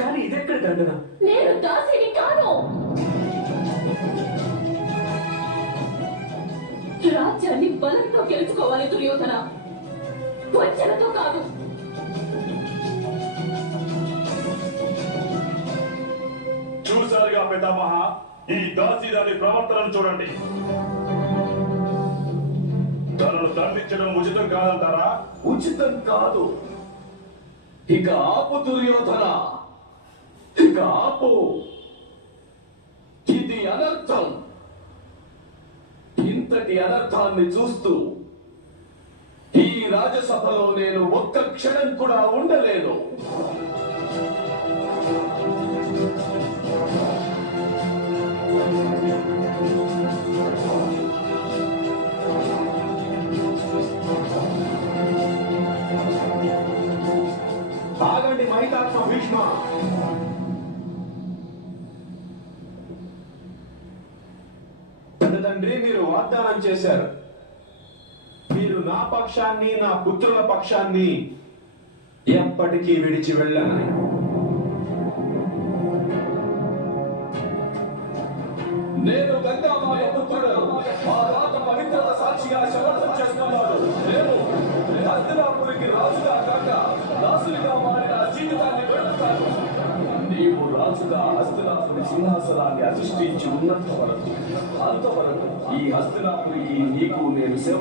కానీ ఇదెక్కడ దండన? నేను దాసిని కాను. రాజ్యాన్ని బలంతో గెలుచుకోవాలి దుర్యోధన, వంచనతో కాదు. చూసారుగా పితామహ, ఈ దాసీరాలి ప్రవర్తనను చూడండి. తనను దండించడం ఉచితం కాదంటారా? ఉచితం కాదు. ఇక ఆపు దుర్యోధన, ఇక ఆపు. ఇది అనర్థం. ఇంతటి అనర్థాన్ని చూస్తూ ఈ రాజసభలో నేను ఒక్క క్షణం కూడా ఉండలేను. ఆగండి మహితాత్మ భీష్మ. తండ్రి, మీరు వాగ్దానం చేశారు, మీరు నా పక్షాన్ని నా పుత్రుల పక్షాన్ని ఎప్పటికీ విడిచి వెళ్ళనని. నేను గంగామాత పుత్రుడను. మా రాత పవిత్రత సాక్షిగా శపథం చేస్తున్నాడు. నేను హస్తినాపురికి రాజుగా కాక దాసునిగా మారిన జీవితాన్ని గడుపుతాను. నీవు రాజుగా హస్తినాపురి సింహాసనాన్ని అధిష్ఠించి ఉన్నంత వరకు, అంతవరకు ఈ హస్తినాపురికి నీకు నేను సేవ